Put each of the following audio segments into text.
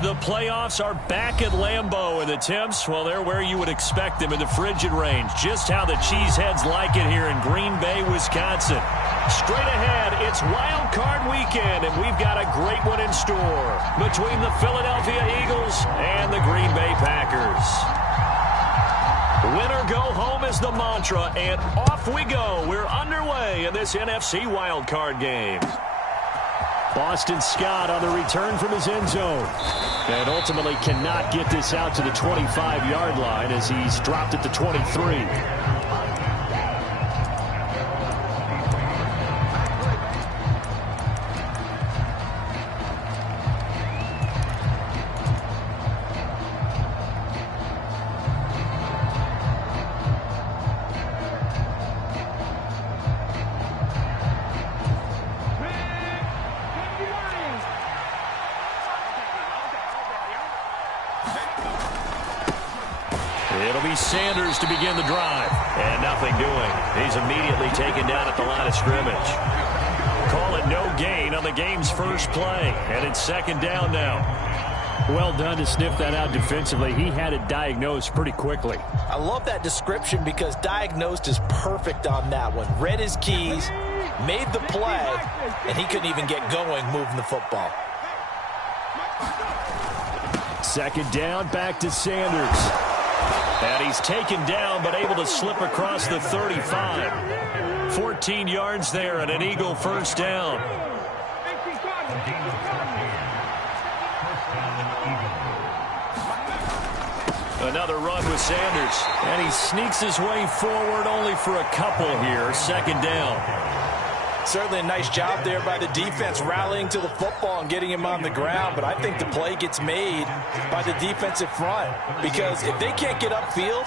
The playoffs are back at Lambeau, and the temps, well, they're where you would expect them in the frigid range. Just how the Cheeseheads like it here in Green Bay, Wisconsin. Straight ahead, it's Wild Card Weekend, and we've got a great one in store between the Philadelphia Eagles and the Green Bay Packers. Win or go home is the mantra, and off we go. We're underway in this NFC Wild Card game. Boston Scott on the return from his end zone. And ultimately cannot get this out to the 25-yard line as he's dropped at the 23. It'll be Sanders to begin the drive. And nothing doing. He's immediately taken down at the line of scrimmage. Call it no gain on the game's first play. And it's second down now. Well done to sniff that out defensively. He had it diagnosed pretty quickly. I love that description because diagnosed is perfect on that one. Read his keys, made the play, and he couldn't even get going moving the football. Second down, back to Sanders. And he's taken down but able to slip across the 35. 14 yards there and an Eagle first down. Another run with Sanders. And he sneaks his way forward only for a couple here. Second down. Certainly a nice job there by the defense rallying to the football and getting him on the ground, but I think the play gets made by the defensive front because if they can't get upfield,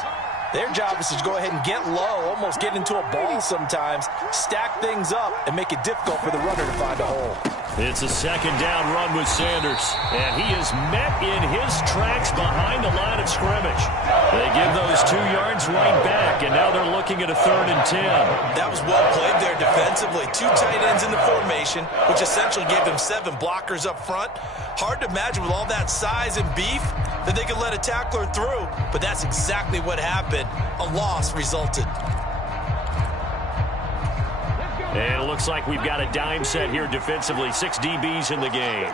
their job is to go ahead and get low, almost get into a ball sometimes, stack things up, and make it difficult for the runner to find a hole. It's a second down run with Sanders, and he is met in his tracks behind the line of scrimmage. They give those 2 yards right back, and now they're looking at a 3rd and 10. That was well played there defensively. 2 tight ends in the formation, which essentially gave them 7 blockers up front. Hard to imagine with all that size and beef that they could let a tackler through, but that's exactly what happened. A loss resulted. And it looks like we've got a dime set here defensively. 6 DBs in the game.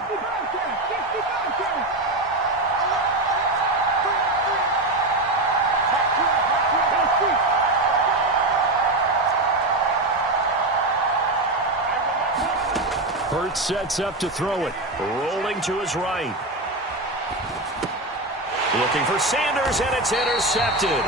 Hurts sets up to throw it. Rolling to his right. Looking for Sanders, and it's intercepted.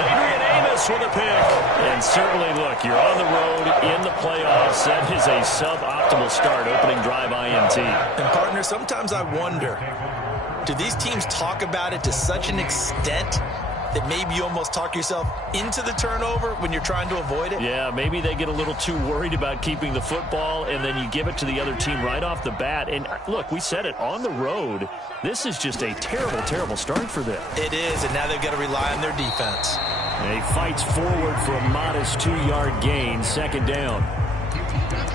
Adrian Amos with a pick. And certainly, look, you're on the road in the playoffs. That is a suboptimal start, opening drive INT. And, partner, sometimes I wonder, do these teams talk about it to such an extent that maybe you almost talk yourself into the turnover when you're trying to avoid it? Yeah, maybe they get a little too worried about keeping the football, and then you give it to the other team right off the bat. And, look, we said it, on the road, this is just a terrible, terrible start for them. It is, and now they've got to rely on their defense. And he fights forward for a modest 2-yard gain, second down.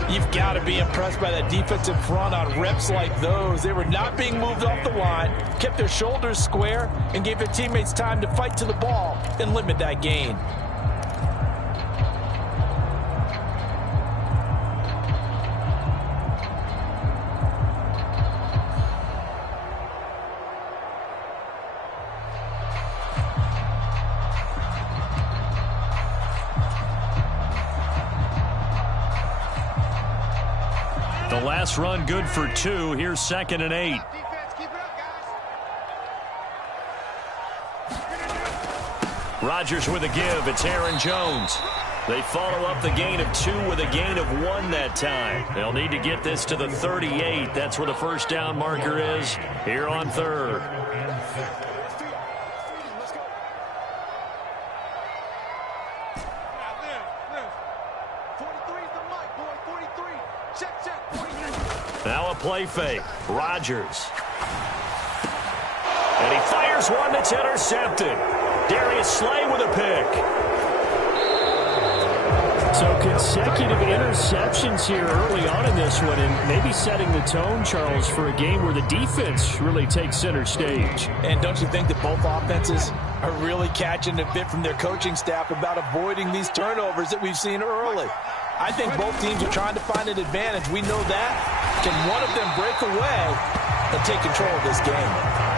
You've got to be impressed by that defensive front on reps like those. They were not being moved off the line, kept their shoulders square, and gave their teammates time to fight to the ball and limit that gain. The last run good for 2. Here's 2nd and 8. Rodgers with a give. It's Aaron Jones. They follow up the gain of 2 with a gain of 1 that time. They'll need to get this to the 38. That's where the first down marker is here on 3rd. Now a play fake. Rodgers. And he fires one that's intercepted. Darius Slay with a pick. So consecutive interceptions here early on in this one, and maybe setting the tone, Charles, for a game where the defense really takes center stage. And don't you think that both offenses are really catching a bit from their coaching staff about avoiding these turnovers that we've seen early? I think both teams are trying to find an advantage. We know that. Can one of them break away and take control of this game?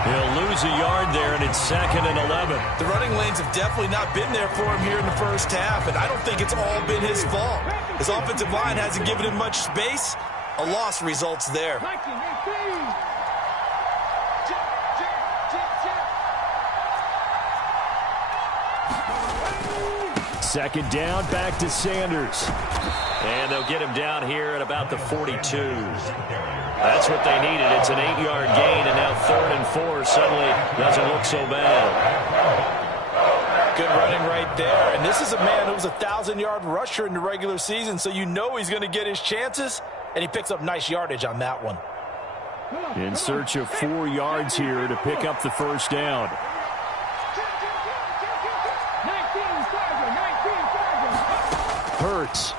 He'll lose a yard there, and it's 2nd and 11. The running lanes have definitely not been there for him here in the first half, and I don't think it's all been his fault. His offensive line hasn't given him much space. A loss results there. Second down, back to Sanders. And they'll get him down here at about the 42. That's what they needed. It's an 8-yard gain, and now 3rd and 4 suddenly doesn't look so bad. Good running right there. And this is a man who was a 1,000-yard rusher in the regular season, so you know he's going to get his chances, and he picks up nice yardage on that one. In search of 4 yards here to pick up the first down. Hurts.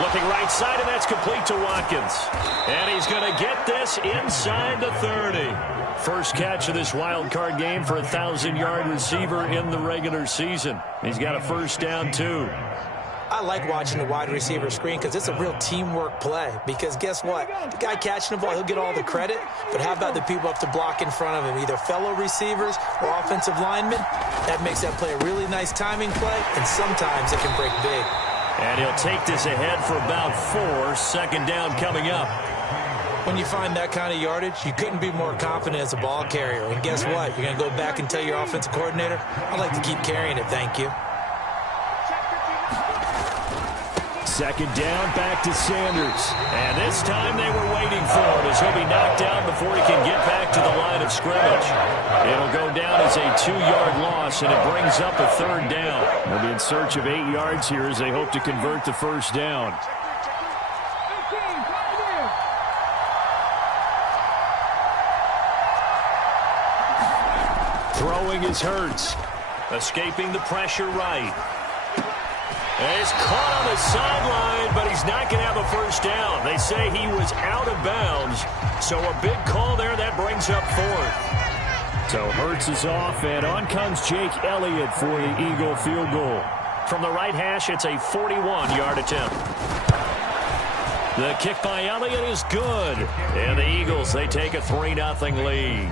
Looking right side, and that's complete to Watkins. And he's going to get this inside the 30. First catch of this wild card game for a 1,000-yard receiver in the regular season. He's got a first down, too. I like watching the wide receiver screen because it's a real teamwork play. Because guess what? The guy catching the ball, he'll get all the credit. But how about the people up to block in front of him, either fellow receivers or offensive linemen? That makes that play a really nice timing play, and sometimes it can break big. And he'll take this ahead for about 4. Second down coming up. When you find that kind of yardage, you couldn't be more confident as a ball carrier. And guess what? You're going to go back and tell your offensive coordinator, I'd like to keep carrying it, thank you. Second down, back to Sanders. And this time they were waiting for him as he'll be knocked down before he can get back to the line of scrimmage. It'll go down as a 2-yard loss, and it brings up a 3rd down. They'll be in search of 8 yards here as they hope to convert the first down. Throwing is Hurts. Escaping the pressure right. And he's caught on the sideline, but he's not going to have a first down. They say he was out of bounds, so a big call there that brings up 4th. So Hurts is off, and on comes Jake Elliott for the Eagle field goal. From the right hash, it's a 41-yard attempt. The kick by Elliott is good, and the Eagles, they take a 3-0 lead.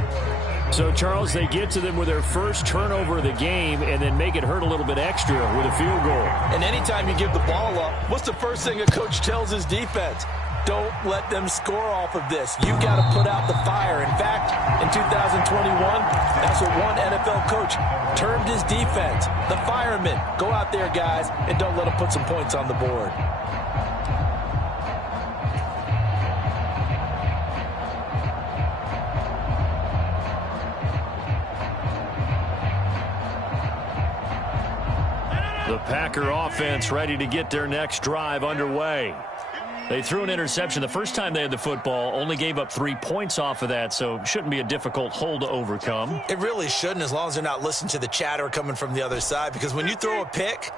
So, Charles, they get to them with their first turnover of the game and then make it hurt a little bit extra with a field goal. And anytime you give the ball up, what's the first thing a coach tells his defense? Don't let them score off of this. You got to put out the fire. In fact, in 2021, that's what one NFL coach termed his defense. The firemen. Go out there, guys, and don't let them put some points on the board. The Packer offense ready to get their next drive underway. They threw an interception the first time they had the football, only gave up 3 points off of that, so shouldn't be a difficult hole to overcome. It really shouldn't, as long as they're not listening to the chatter coming from the other side, because when you throw a pick,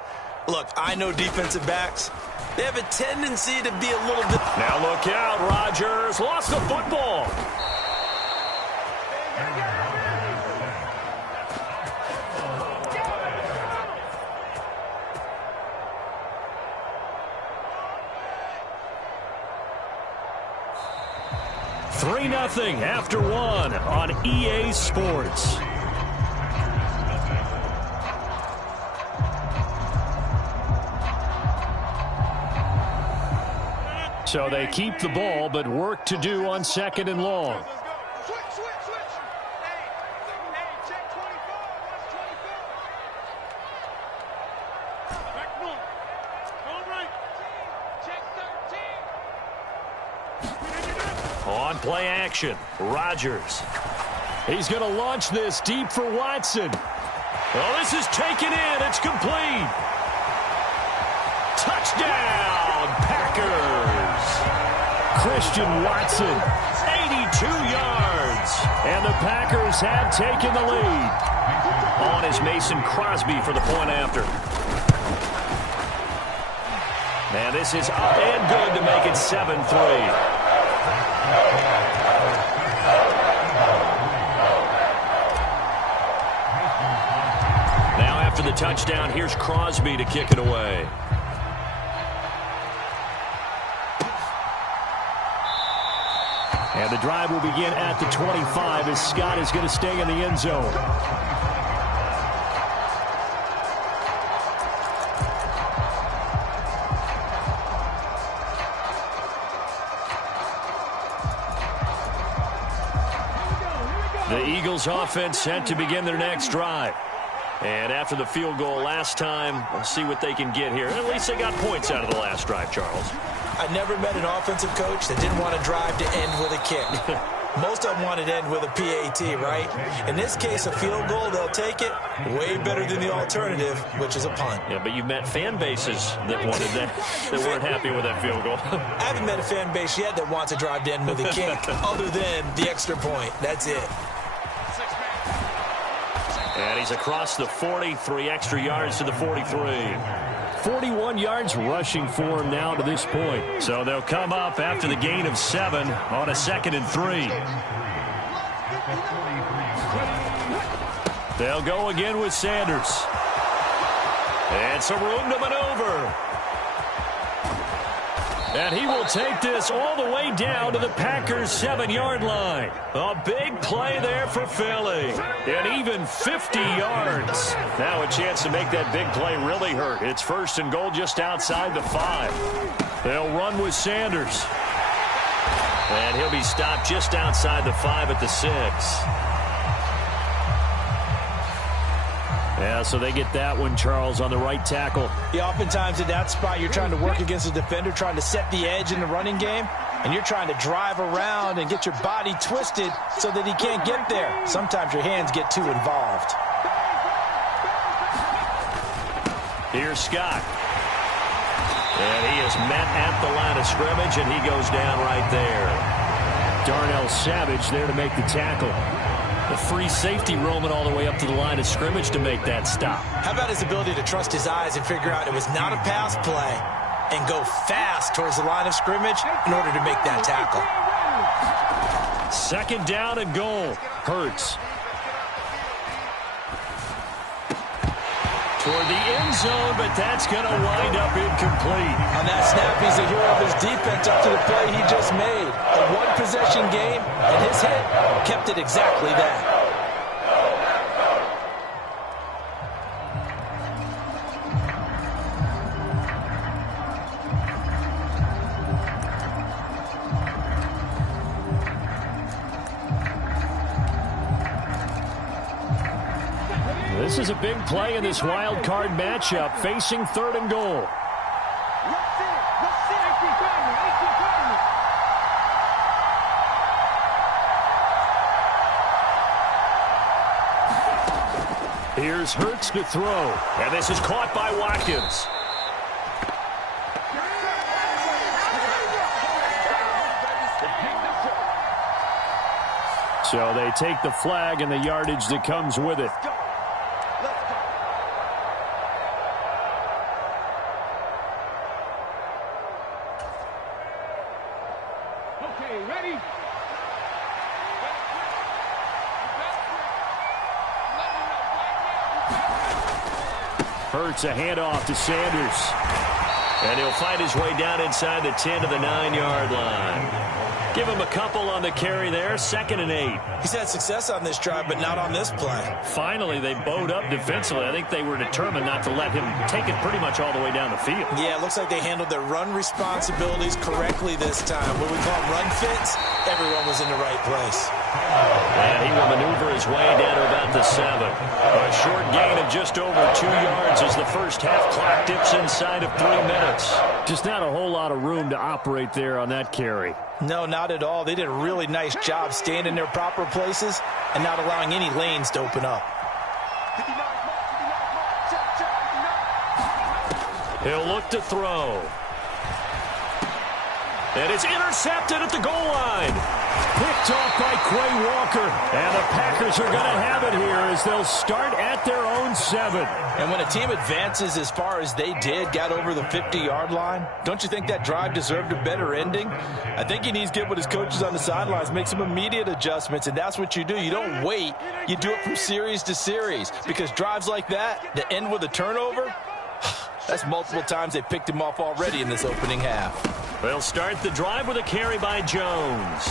look, I know defensive backs, they have a tendency to be a little bit... Now look out, Rodgers lost the football. Nothing after 1 on EA Sports. So they keep the ball, but work to do on 2nd and long. On play action, Rodgers. He's going to launch this deep for Watson. Well, this is taken in. It's complete. Touchdown, Packers. Christian Watson, 82 yards. And the Packers have taken the lead. On is Mason Crosby for the point after. And this is up and good to make it 7-3. After the touchdown, here's Crosby to kick it away. And the drive will begin at the 25 as Scott is going to stay in the end zone. The Eagles offense set to begin their next drive. And after the field goal last time, we'll see what they can get here. At least they got points out of the last drive, Charles. I never met an offensive coach that didn't want to drive to end with a kick. Most of them wanted to end with a PAT, right? In this case, a field goal, they'll take it. Way better than the alternative, which is a punt. Yeah, but you've met fan bases that wanted that, that weren't happy with that field goal. I haven't met a fan base yet that wants to drive to end with a kick, other than the extra point. That's it. And he's across the 40, 3 extra yards to the 43. 41 yards rushing for him now to this point. So they'll come up after the gain of 7 on a 2nd and 3. They'll go again with Sanders. And some room to maneuver. And he will take this all the way down to the Packers' 7-yard line. A big play there for Philly. And even 50 yards. Now a chance to make that big play really hurt. It's 1st and goal just outside the 5. They'll run with Sanders. And he'll be stopped just outside the 5 at the 6. Yeah, so they get that one, Charles, on the right tackle. Yeah, oftentimes in that spot, you're trying to work against a defender, trying to set the edge in the running game, and you're trying to drive around and get your body twisted so that he can't get there. Sometimes your hands get too involved. Here's Scott. And he is met at the line of scrimmage, and he goes down right there. Darnell Savage there to make the tackle. The free safety roaming all the way up to the line of scrimmage to make that stop. How about his ability to trust his eyes and figure out it was not a pass play and go fast towards the line of scrimmage in order to make that tackle. 2nd down and goal. Hurts. Toward the end zone, but that's going to wind up incomplete. On that snap, he's the hero of his defense up to the play he just made. A one-possession game, and his hit kept it exactly that. This is a big play in this wild card matchup, facing 3rd and goal. Here's Hurts to throw, and this is caught by Watkins. So they take the flag and the yardage that comes with it. Hurts a handoff to Sanders. And he'll fight his way down inside the 10 to the 9-yard line. Give him a couple on the carry there. 2nd and 8. He's had success on this drive, but not on this play. Finally, they bowed up defensively. I think they were determined not to let him take it pretty much all the way down the field. Yeah, it looks like they handled their run responsibilities correctly this time. What we call run fits, everyone was in the right place. And he will maneuver his way down to about the 7. A short gain of just over 2 yards as the first half clock dips inside of 3 minutes. Just not a whole lot of room to operate there on that carry. No, not at all. They did a really nice job staying in their proper places and not allowing any lanes to open up. He'll look to throw. And it's intercepted at the goal line. Picked off by Quay Walker. And the Packers are going to have it here as they'll start at their own 7. And when a team advances as far as they did, got over the 50-yard line, don't you think that drive deserved a better ending? I think he needs to get with his coaches on the sidelines, make some immediate adjustments, and that's what you do. You don't wait. You do it from series to series, because drives like that end with a turnover, that's multiple times they picked him off already in this opening half. They'll start the drive with a carry by Jones.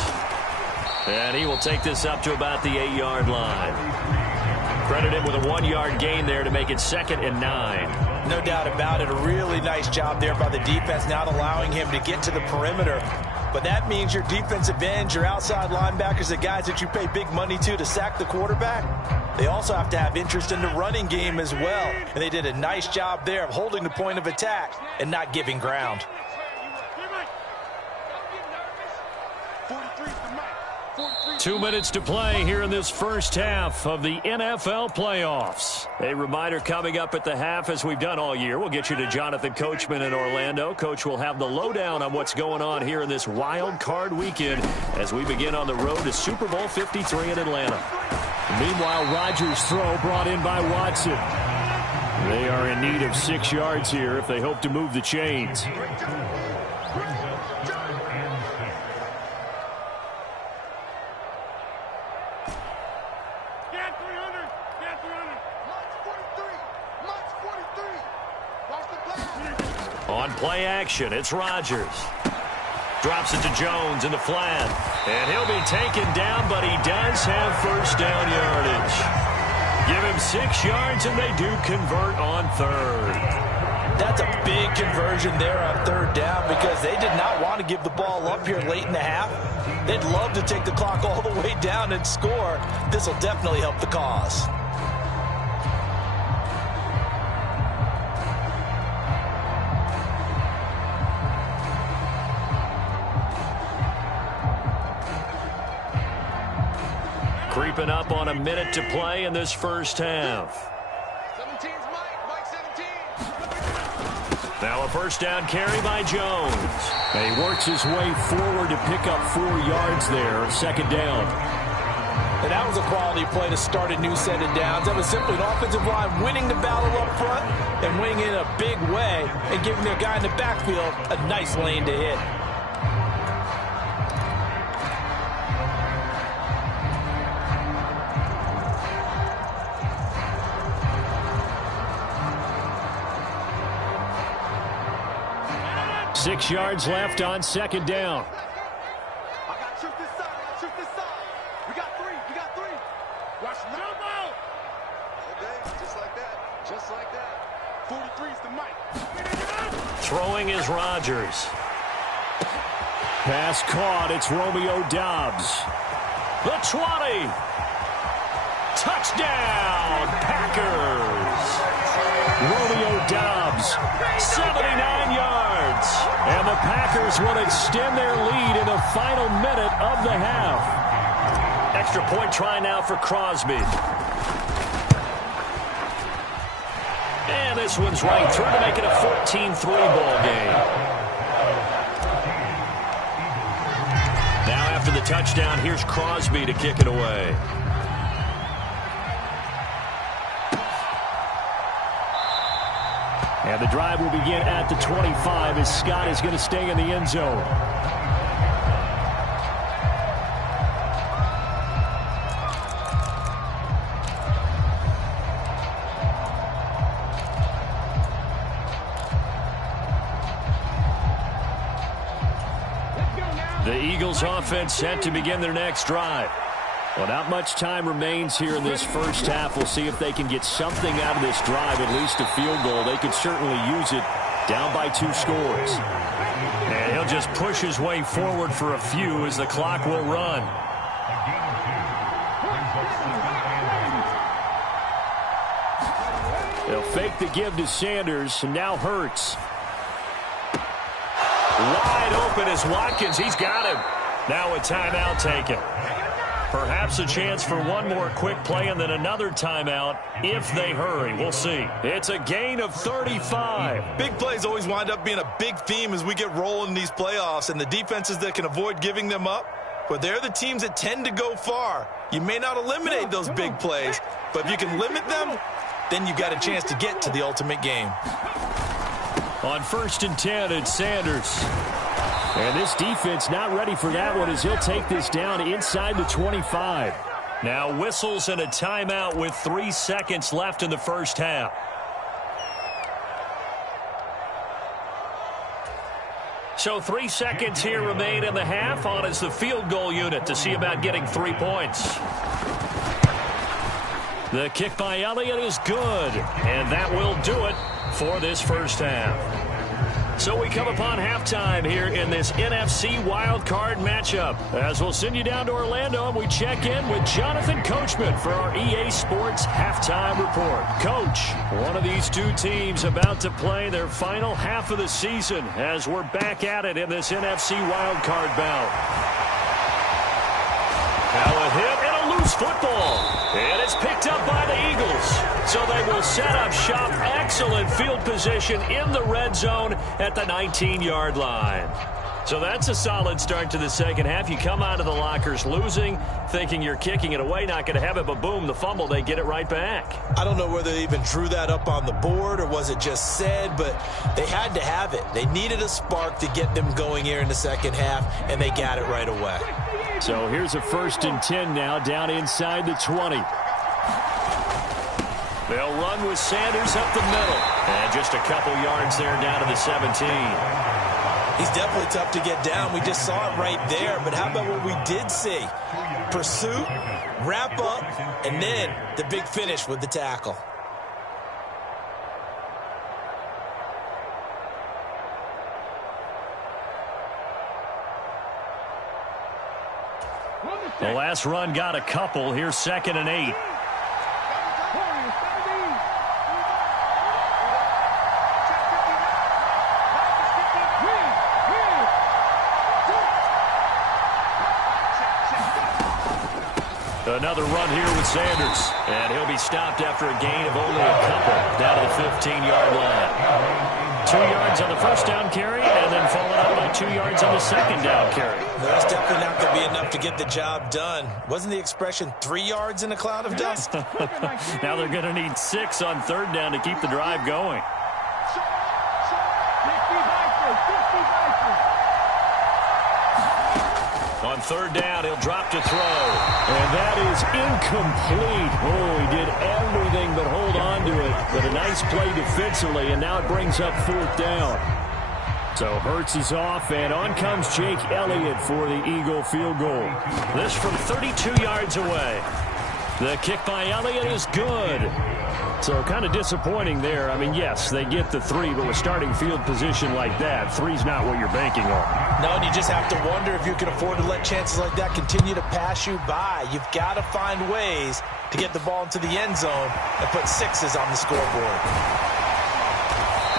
And he will take this up to about the 8-yard line. Credit him with a 1-yard gain there to make it 2nd and 9. No doubt about it. A really nice job there by the defense, not allowing him to get to the perimeter. But that means your defensive ends, your outside linebackers, the guys that you pay big money to sack the quarterback, they also have to have interest in the running game as well. And they did a nice job there of holding the point of attack and not giving ground. 2 minutes to play here in this first half of the NFL playoffs. A reminder coming up at the half, as we've done all year. We'll get you to Jonathan Coachman in Orlando. Coach will have the lowdown on what's going on here in this wild card weekend as we begin on the road to Super Bowl 53 in Atlanta. Meanwhile, Rodgers' throw brought in by Watson. They are in need of 6 yards here if they hope to move the chains. On play action, it's Rodgers. Drops it to Jones in the flat. And he'll be taken down, but he does have first down yardage. Give him 6 yards, and they do convert on 3rd. That's a big conversion there on 3rd down, because they did not want to give the ball up here late in the half. They'd love to take the clock all the way down and score. This will definitely help the cause. Creeping up on a minute to play in this first half. 17's Mike 17. Now a first down carry by Jones. And he works his way forward to pick up 4 yards there, 2nd down. And that was a quality play to start a new set of downs. That was simply an offensive line winning the battle up front and winning it in a big way and giving their guy in the backfield a nice lane to hit. Six yards left on 2nd down. I got shoot this side. I got shoot this side. We got 3. You got 3. Watch now. Okay, just like that. Just like that. 43's the mic. Throwing is Rodgers. Pass caught. It's Romeo Doubs. The 20. Touchdown, Packers. Romeo Doubs, 79 yards. And the Packers will extend their lead in the final minute of the half. Extra point try now for Crosby. And this one's right through to make it a 14-3 ball game. Now after the touchdown, here's Crosby to kick it away. And the drive will begin at the 25 as Scott is going to stay in the end zone. The Eagles offense set to begin their next drive. Well, not much time remains here in this first half. We'll see if they can get something out of this drive, at least a field goal. They could certainly use it down by 2 scores. And he'll just push his way forward for a few as the clock will run. They'll fake the give to Sanders, and now Hurts. Wide open is Watkins. He's got him. Now a timeout taken. Perhaps a chance for one more quick play and then another timeout if they hurry. We'll see. It's a gain of 35. Big plays always wind up being a big theme as we get rolling in these playoffs, and the defenses that can avoid giving them up, but they're the teams that tend to go far. You may not eliminate those big plays, but if you can limit them, then you've got a chance to get to the ultimate game. On 1st and 10, it's Sanders. And this defense not ready for that one as he'll take this down inside the 25. Now whistles and a timeout with 3 seconds left in the first half. So 3 seconds here remain in the half. On is the field goal unit to see about getting 3 points. The kick by Elliott is good, and that will do it for this first half. So we come upon halftime here in this NFC wildcard matchup. As we'll send you down to Orlando, and we check in with Jonathan Coachman for our EA Sports Halftime Report. Coach, one of these two teams about to play their final half of the season as we're back at it in this NFC wildcard bout. Now a hit and a loose football. And it's picked up by the Eagles. So they will set up shop. Excellent field position in the red zone at the 19-yard line. So that's a solid start to the second half. You come out of the lockers losing, thinking you're kicking it away, not going to have it, but boom, the fumble, they get it right back. I don't know whether they even drew that up on the board or was it just said, but they had to have it. They needed a spark to get them going here in the second half, and they got it right away. So here's a 1st and 10 now, down inside the 20. They'll run with Sanders up the middle. And just a couple yards there down to the 17. He's definitely tough to get down. We just saw it right there. But how about what we did see? Pursuit, wrap up, and then the big finish with the tackle. The last run got a couple. Here's 2nd and 8. Another run here with Sanders. And he'll be stopped after a gain of only a couple down to the 15-yard line. 2 yards on the first down carry, and then followed up by 2 yards on the second down carry. Well, that's definitely not going to be enough to get the job done. Wasn't the expression 3 yards in a cloud of dust? Now they're going to need 6 on 3rd down to keep the drive going. On 3rd down, he'll drop to throw. And that is incomplete. Oh, he did everything but hold on to it. But a nice play defensively, and now it brings up 4th down. So Hurts is off, and on comes Jake Elliott for the Eagle field goal. This from 32 yards away. The kick by Elliott is good. So kind of disappointing there. I mean, yes, they get the 3, but with starting field position like that, 3's not what you're banking on. No, and you just have to wonder if you can afford to let chances like that continue to pass you by. You've got to find ways to get the ball into the end zone and put 6s on the scoreboard.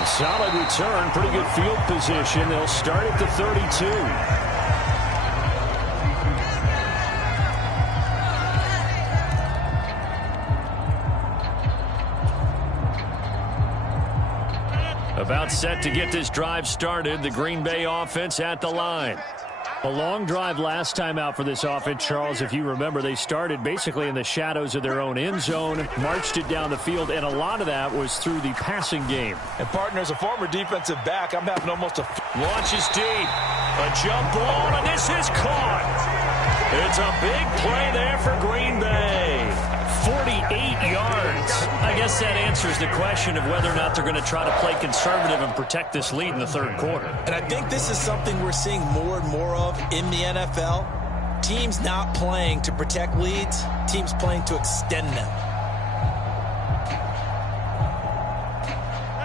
Solid return, pretty good field position. They'll start at the 32. About set to get this drive started. The Green Bay offense at the line. A long drive last time out for this offense, Charles. If you remember, they started basically in the shadows of their own end zone, marched it down the field, and a lot of that was through the passing game. And, partner, as a former defensive back, I'm having almost a... Launches deep. A jump ball, and this is caught. It's a big play there for Green Bay. 48 yards. I guess that answers the question of whether or not they're going to try to play conservative and protect this lead in the 3rd quarter. And I think this is something we're seeing more and more of in the NFL. Teams not playing to protect leads, teams playing to extend them.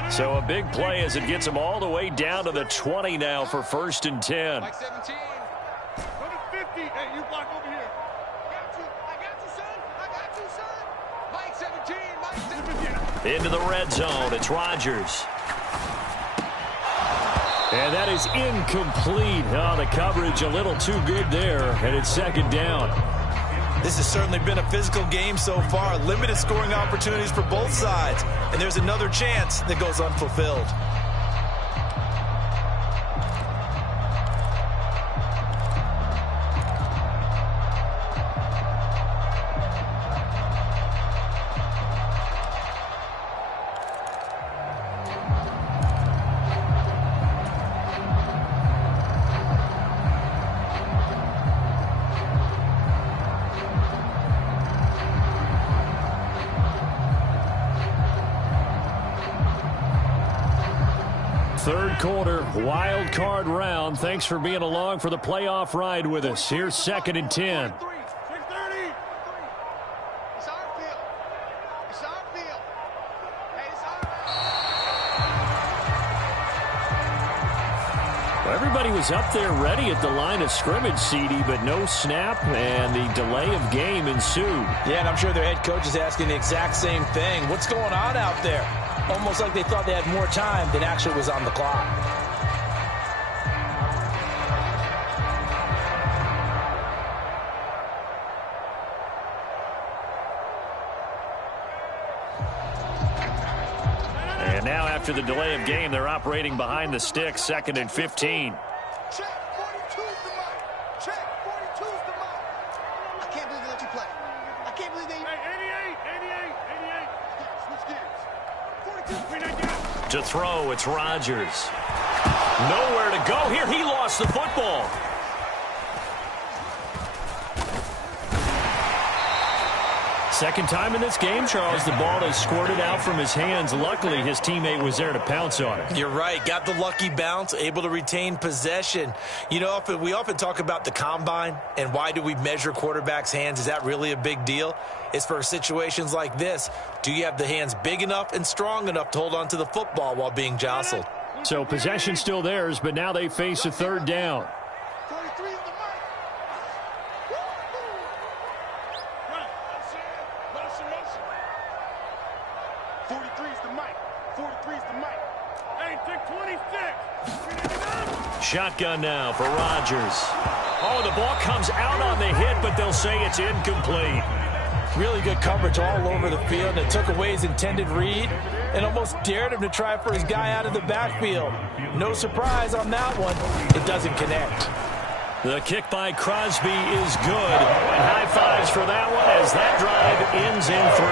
So a big play as it gets them all the way down to the 20 now for 1st and 10. Mike 17. Go to 50. Hey, you block over here. I got you, son. I got you, son. Mike 17. Mike 17. Into the red zone. It's Rodgers. And that is incomplete. Oh, the coverage a little too good there. And it's 2nd down. This has certainly been a physical game so far. Limited scoring opportunities for both sides. And there's another chance that goes unfulfilled. Third quarter, wild card round. Thanks for being along for the playoff ride with us. Here's 2nd and 10. Everybody was up there ready at the line of scrimmage, CD, but no snap, and the delay of game ensued. Yeah, and I'm sure their head coach is asking the exact same thing. What's going on out there? Almost like they thought they had more time than actually was on the clock. And now after the delay of game, they're operating behind the sticks, 2nd and 15. Check, 42's the mark. Check, 42's the mark. I can't believe they let you play. I can't believe they... Hey, 88. Switch gears. 42. To throw, it's Rodgers. Nowhere to go here. He lost the football. Second time in this game, Charles, the ball has squirted out from his hands. Luckily, his teammate was there to pounce on it. You're right. Got the lucky bounce, able to retain possession. You know, we often talk about the combine and why do we measure quarterbacks' hands. Is that really a big deal? It's for situations like this. Do you have the hands big enough and strong enough to hold on to the football while being jostled? So possession still theirs, but now they face a third down. 43's the mark. 43's the mic. 43's the mic. Hey, take 26. Shotgun now for Rodgers. Oh, the ball comes out on the hit, but they'll say it's incomplete. Really good coverage all over the field. It took away his intended read and almost dared him to try for his guy out of the backfield. No surprise on that one. It doesn't connect. The kick by Crosby is good. And high fives for that one as that drive ends in 3.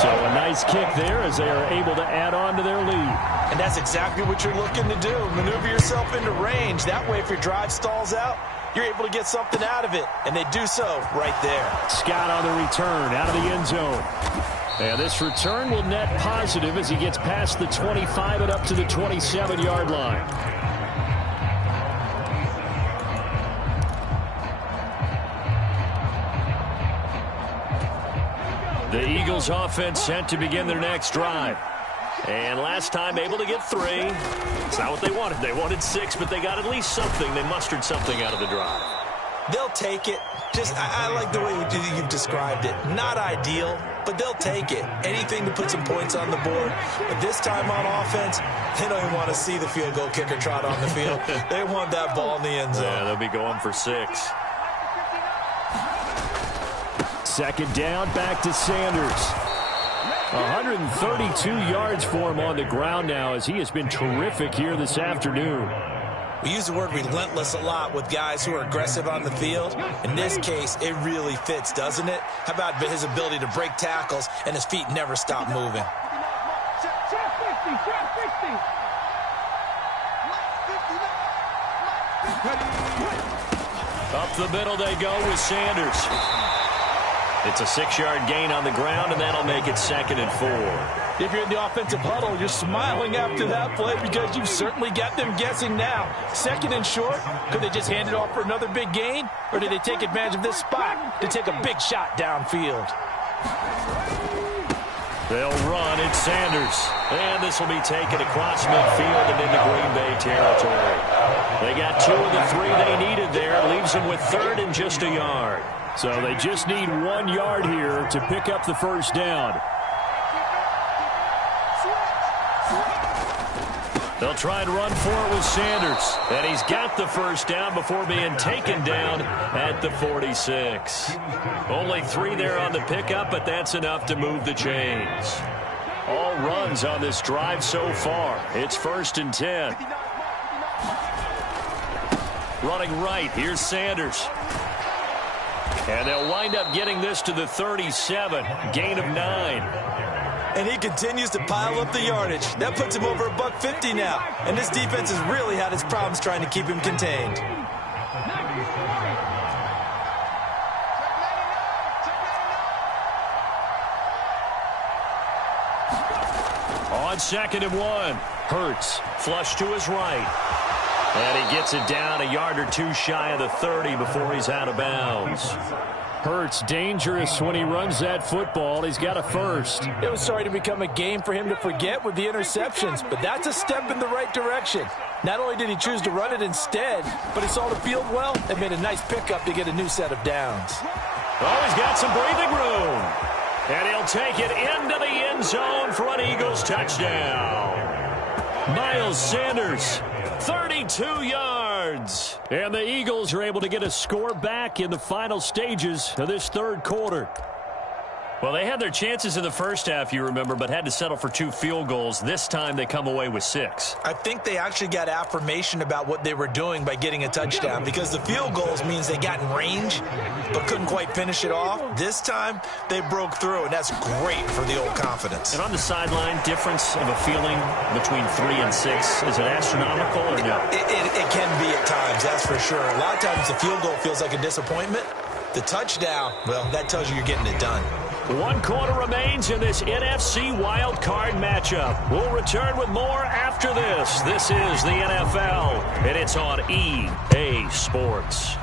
So a nice kick there as they are able to add on to their lead. And that's exactly what you're looking to do. Maneuver yourself into range. That way, if your drive stalls out, you're able to get something out of it. And they do so right there. Scott on the return out of the end zone. And this return will net positive as he gets past the 25 and up to the 27-yard line. The Eagles offense set to begin their next drive. And last time able to get 3. It's not what they wanted. They wanted 6, but they got at least something. They mustered something out of the drive. They'll take it. I like the way you've described it. Not ideal, but they'll take it. Anything to put some points on the board. But this time on offense, they don't even want to see the field goal kicker trot on the field. They want that ball in the end zone. Yeah, they'll be going for 6. Second down, back to Sanders. 132 yards for him on the ground now as he has been terrific here this afternoon. We use the word relentless a lot with guys who are aggressive on the field. In this case, it really fits, doesn't it? How about his ability to break tackles and his feet never stop moving? Up the middle they go with Sanders. It's a 6-yard gain on the ground, and that'll make it 2nd and 4. If you're in the offensive huddle, you're smiling after that play because you've certainly got them guessing now. 2nd and short, could they just hand it off for another big gain? Or did they take advantage of this spot to take a big shot downfield? They'll run. It's Sanders. And this will be taken across midfield and into Green Bay territory. They got 2 of the 3 they needed there. Leaves them with 3rd and just a yard. So they just need 1 yard here to pick up the first down. They'll try and run for it with Sanders. And he's got the first down before being taken down at the 46. Only 3 there on the pickup, but that's enough to move the chains. All runs on this drive so far. It's 1st and 10. Running right, here's Sanders. And they'll wind up getting this to the 37. Gain of 9. And he continues to pile up the yardage. That puts him over $150 now. And this defense has really had its problems trying to keep him contained. On 2nd and 1. Hurts, flush to his right. And he gets it down a yard or two shy of the 30 before he's out of bounds. Hurts dangerous when he runs that football. He's got a first. It was starting to become a game for him to forget with the interceptions, but that's a step in the right direction. Not only did he choose to run it instead, but he saw the field well and made a nice pickup to get a new set of downs. Oh, he's got some breathing room. And he'll take it into the end zone for an Eagles touchdown. Miles Sanders, 32 yards. And the Eagles are able to get a score back in the final stages of this third quarter. Well, they had their chances in the first half, you remember, but had to settle for 2 field goals. This time they come away with 6. I think they actually got affirmation about what they were doing by getting a touchdown, because the field goals means they got in range but couldn't quite finish it off. This time they broke through, and that's great for the old confidence. And on the sideline, difference of a feeling between 3 and 6, is it astronomical or no? It can be at times, that's for sure. A lot of times the field goal feels like a disappointment. The touchdown, well, that tells you you're getting it done. 1 quarter remains in this NFC wildcard matchup. We'll return with more after this. This is the NFL, and it's on EA Sports.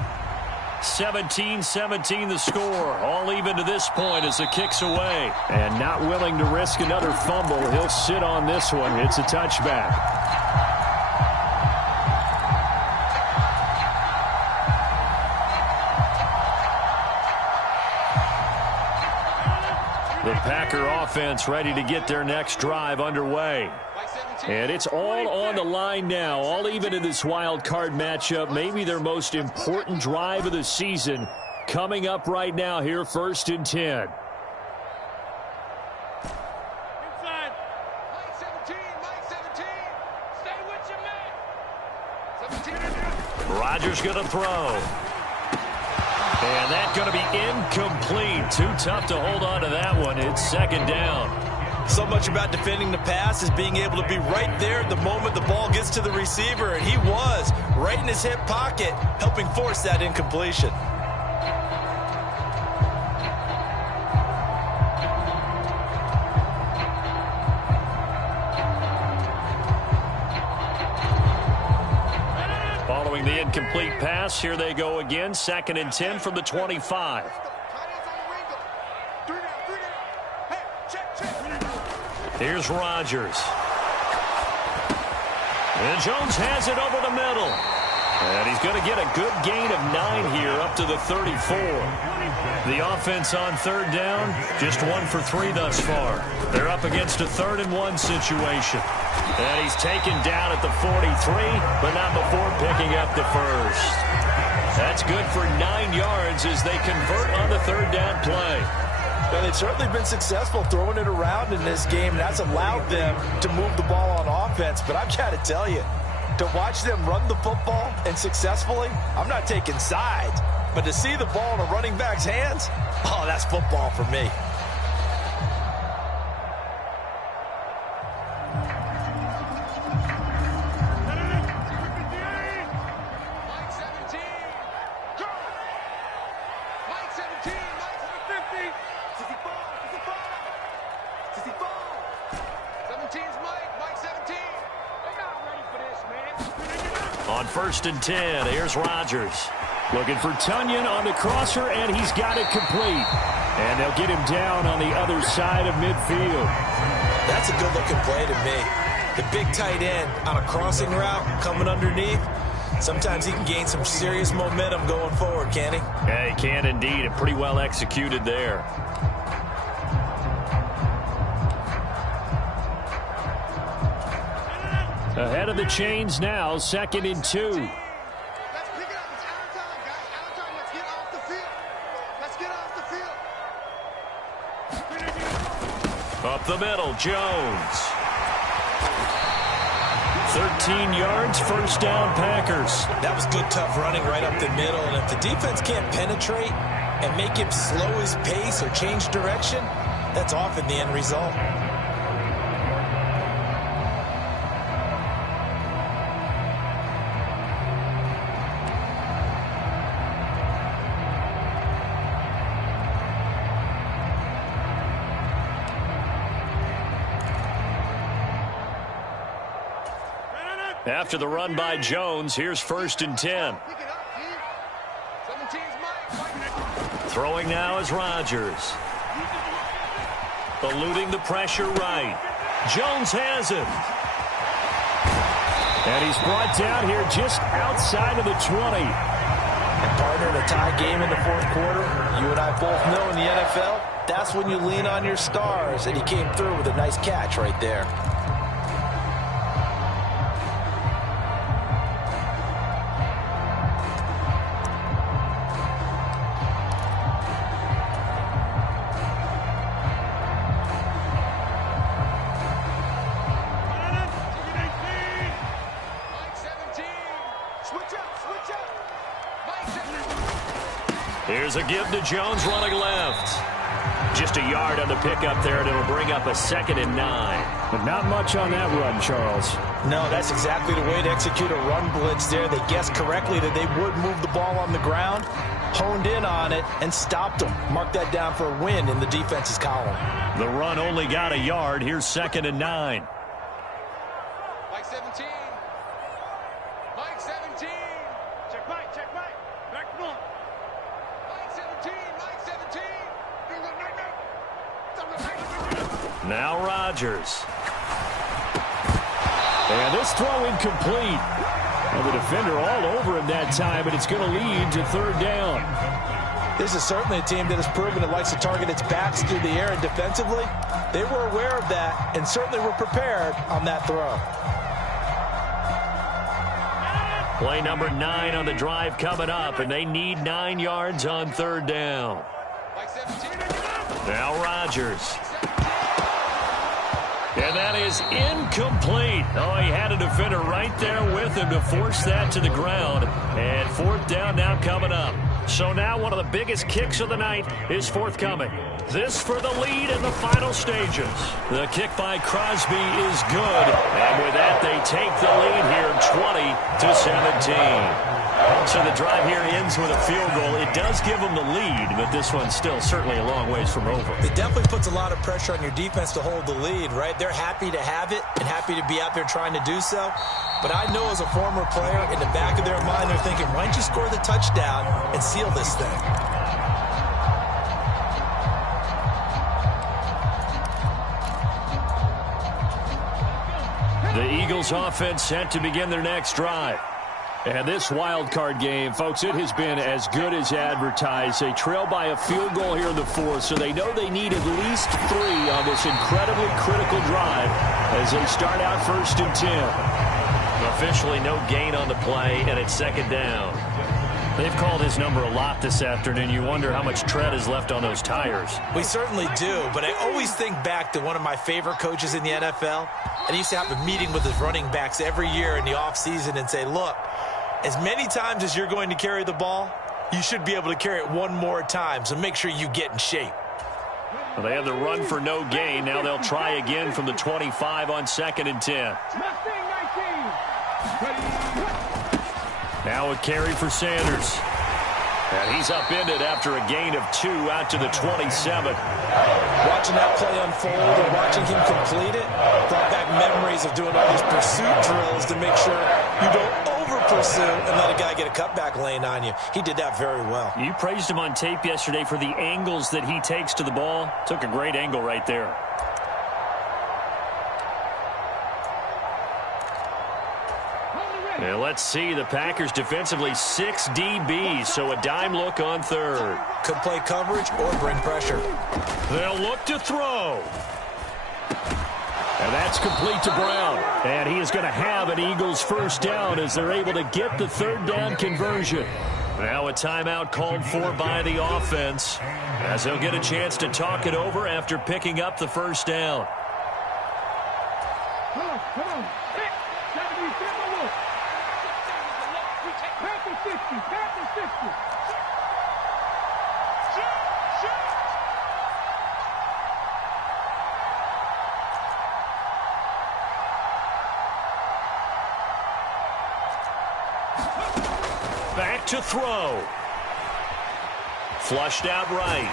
17-17 the score. All even to this point as the kick's away. And not willing to risk another fumble. He'll sit on this one. It's a touchback. The Packer offense ready to get their next drive underway. And it's all on the line now, all even in this wild card matchup. Maybe their most important drive of the season coming up right now here, 1st and 10. Inside. Mike 17, Mike 17. Stay with your man. 17. Rodgers going to throw. And that's going to be incomplete. Too tough to hold on to that one. It's 2nd down. So much about defending the pass is being able to be right there at the moment the ball gets to the receiver, and he was right in his hip pocket, helping force that incompletion. Following the incomplete pass, here they go again. 2nd and 10 from the 25. Here's Rodgers. And Jones has it over the middle. And he's going to get a good gain of 9 here up to the 34. The offense on 3rd down, just 1 for 3 thus far. They're up against a 3rd and 1 situation. And he's taken down at the 43, but not before picking up the first. That's good for 9 yards as they convert on the 3rd down play. Well, they've certainly been successful throwing it around in this game, and that's allowed them to move the ball on offense. But I've got to tell you, to watch them run the football and successfully, I'm not taking sides, but to see the ball in a running back's hands, oh, that's football for me. On 1st and 10, here's Rodgers. Looking for Tunyon on the crosser, and he's got it complete. And they'll get him down on the other side of midfield. That's a good-looking play to me. The big tight end on a crossing route coming underneath. Sometimes he can gain some serious momentum going forward, can't he? Yeah, he can indeed, and pretty well executed there. Ahead of the chains now, 2nd and 2. Let's pick it up. It's our time, guys. Our time. Let's get off the field. Let's get off the field. Up the middle, Jones. 13 yards, 1st down, Packers. That was good, tough running right up the middle. And if the defense can't penetrate and make him slow his pace or change direction, that's often the end result. After the run by Jones, here's 1st and 10. Throwing now is Rodgers. Eluding the pressure right. Jones has it. And he's brought down here just outside of the 20. And partner, in a tie game in the 4th quarter, you and I both know in the NFL, that's when you lean on your stars. And he came through with a nice catch right there. Here's a give to Jones running left. Just a yard on the pickup there, and it'll bring up a 2nd and 9. But not much on that run, Charles. No, that's exactly the way to execute a run blitz there. They guessed correctly that they would move the ball on the ground, honed in on it, and stopped them. Mark that down for a win in the defense's column. The run only got a yard. Here's 2nd and 9. Mike 17. Mike 17. Check Mike. Back north. Mike 17. Mike 17. Now Rodgers. And this throw incomplete. And the defender all over him that time, and it's going to lead to 3rd down. This is certainly a team that has proven it likes to target its backs through the air, and defensively, they were aware of that and certainly were prepared on that throw. Play number 9 on the drive coming up, and they need 9 yards on 3rd down. Now Rodgers. And that is incomplete. Oh, he had a defender right there with him to force that to the ground. And 4th down now coming up. So now one of the biggest kicks of the night is forthcoming. This for the lead in the final stages. The kick by Crosby is good. And with that, they take the lead here 20-17. So the drive here ends with a field goal. It does give them the lead, but this one's still certainly a long ways from over. It definitely puts a lot of pressure on your defense to hold the lead, right? They're happy to have it and happy to be out there trying to do so. But I know as a former player, in the back of their mind, they're thinking, why don't you score the touchdown and seal this thing? The Eagles offense set to begin their next drive. And this wild card game, folks, it has been as good as advertised. They trail by a field goal here in the 4th, so they know they need at least 3 on this incredibly critical drive as they start out 1st and 10. Officially no gain on the play, and it's 2nd down. They've called his number a lot this afternoon. You wonder how much tread is left on those tires. We certainly do, but I always think back to one of my favorite coaches in the NFL. And he used to have a meeting with his running backs every year in the offseason and say, look, as many times as you're going to carry the ball, you should be able to carry it one more time, so make sure you get in shape. Well, they have the run for no gain. Now they'll try again from the 25 on 2nd and 10. Now a carry for Sanders. And he's upended after a gain of 2 out to the 27. Watching that play unfold and watching him complete it brought back memories of doing all these pursuit drills to make sure you don't over-pursue and let a guy get a cutback lane on you. He did that very well. You praised him on tape yesterday for the angles that he takes to the ball. Took a great angle right there. And let's see, the Packers defensively 6 DBs, so a dime look on 3rd. Could play coverage or bring pressure. They'll look to throw. And that's complete to Brown. And he is going to have an Eagles 1st down as they're able to get the 3rd down conversion. Now a timeout called for by the offense as he'll get a chance to talk it over after picking up the 1st down. Come on. Hey, Panther 60. Shoot. Back to throw. Flushed out right.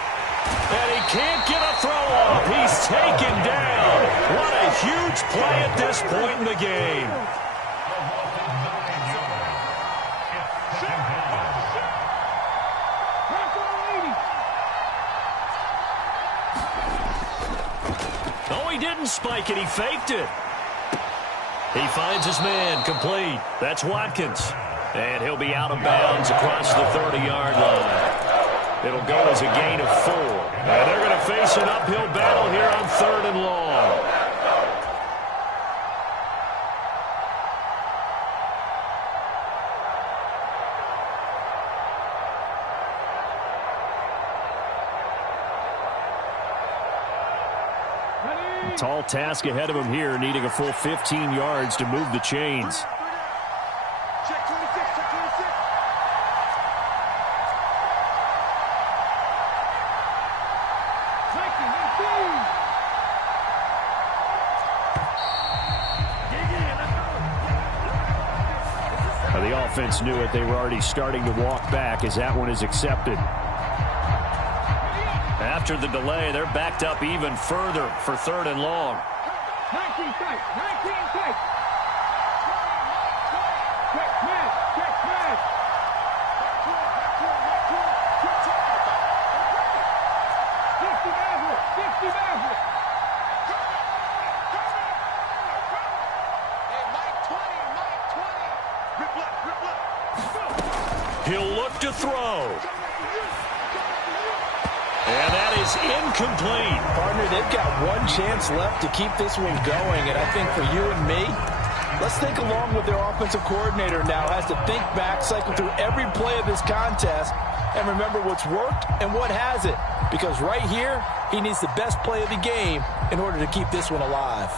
And he can't get a throw off. He's taken down. What a huge play at this point in the game. Oh, he didn't spike it. He faked it. He finds his man, complete. That's Watkins. And he'll be out of bounds across the 30-yard line. It'll go as a gain of 4. And they're going to face an uphill battle here on 3rd and long. Tall task ahead of him here, needing a full 15 yards to move the chains. Check 26, check 26. The offense knew it. They were already starting to walk back as that one is accepted. After the delay, they're backed up even further for 3rd and long. 19 tight, 19 tight. Check man, check man. He'll look to throw. And that is incomplete. Partner, they've got one chance left to keep this one going, and I think for you and me, let's think along with their offensive coordinator now has to think back, cycle through every play of this contest, and remember what's worked and what hasn't. Because right here, he needs the best play of the game in order to keep this one alive.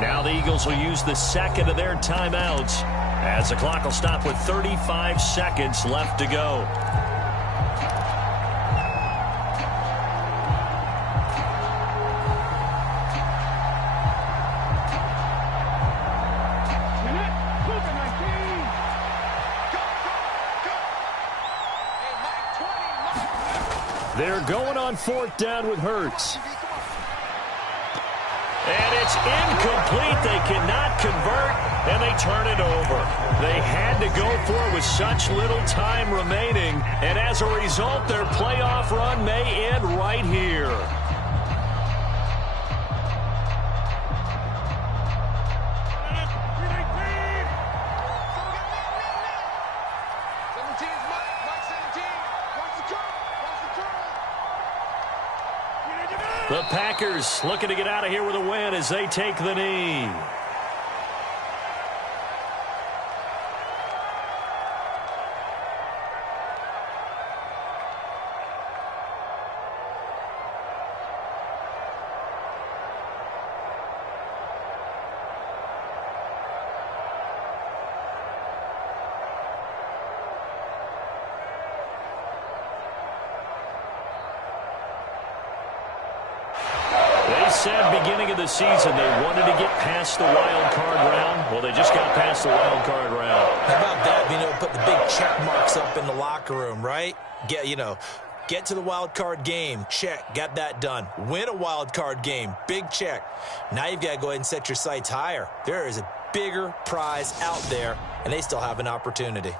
Now the Eagles will use the second of their timeouts as the clock will stop with 35 seconds left to go. They're going on 4th down with Hurts. And it's incomplete. They cannot convert, and they turn it over. They had to go for it with such little time remaining, and as a result, their playoff run may end right here. The Packers looking to get out of here with a win as they take the knee. Said beginning of the season they wanted to get past the wild card round. Well, they just got past the wild card round. How about that? Put the big check marks up in the locker room, right? Get to the wild card game. Check. Got that done. Win a wild card game. Big check. Now you've got to go ahead and set your sights higher. There is a bigger prize out there, and they still have an opportunity.